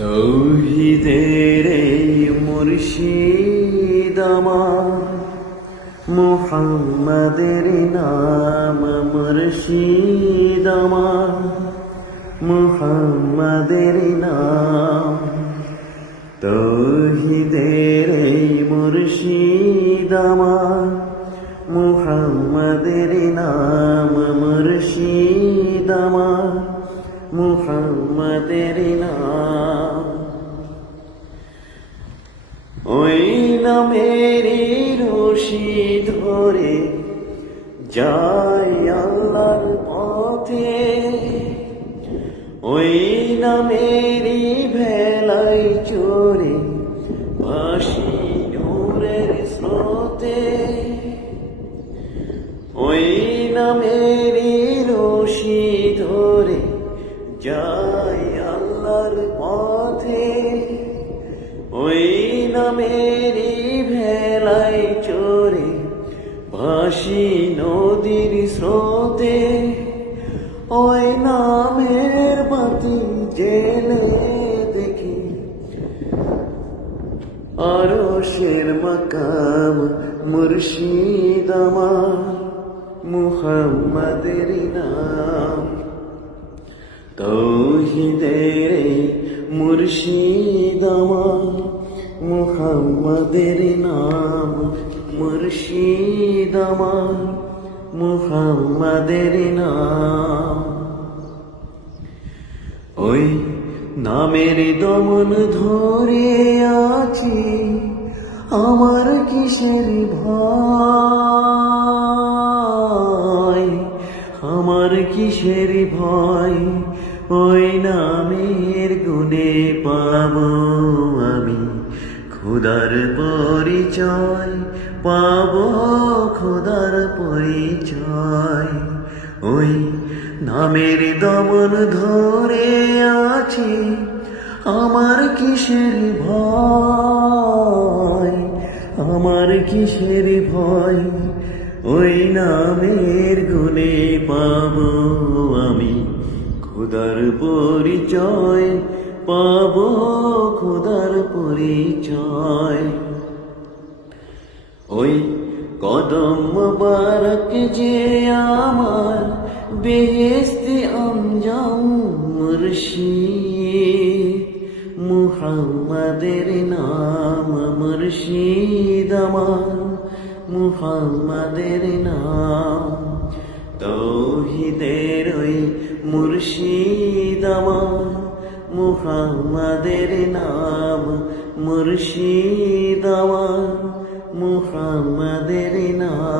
তৌহিদের মুর্শিদ আমার, মুহাম্মাদের নাম মুর্শিদ আমার, মুহাম্মাদের নাম। তৌহিদের মুর্শিদ আমার, মুহাম্মাদের নাম মুর্শিদ আমার, মুহাম্মাদের নাম। ওই নামেরই রশি ধরে যাই আল্লাহর পথে, ওই নামেরই ভেলাই চড়ে ভাসি নূরের স্রোতে। ওই নামেরই রশি ধরে যাই আল্লাহর পথে, ওই নামেরই ভেলাই চড়ে ভাসি নদীর স্রোতে। ওই নামের বাতি জেলে দেখি আরশের মাকাম মুর্শিদ আমার, মুহাম্মাদের নাম। তৌহিদের মুর্শিদ আমার, মুহাম্মাদের নাম মুর্শিদ আমার, মুহাম্মাদের নাম। ওই নামের দমন ধরে আছি, আমার কিসের ভয়, আমার কিসের ভয়। ওই নামের গুণে পাবো আমি খোদার পরিচয়, পাবো খোদার পরিচয়। ওই নামের দমন ধরে আছি, আমার কিসের ভয়, আমার কিসের ভয়। ওই নামের গুণে পাবো আমি খোদার পরিচয়, পাবো খোদার পরিচয়। ওই কদম মুবারক যে আমার বেহেশতে আমজাম মুর্শিদ, মুহাম্মাদের নাম মুর্শিদ আমার, মুহাম্মাদের নাম। তৌহিদের ওই মুর্শিদ আমার, মুহাম্মাদের নাম মুর্শিদ আমার, মুহাম্মাদের নাম।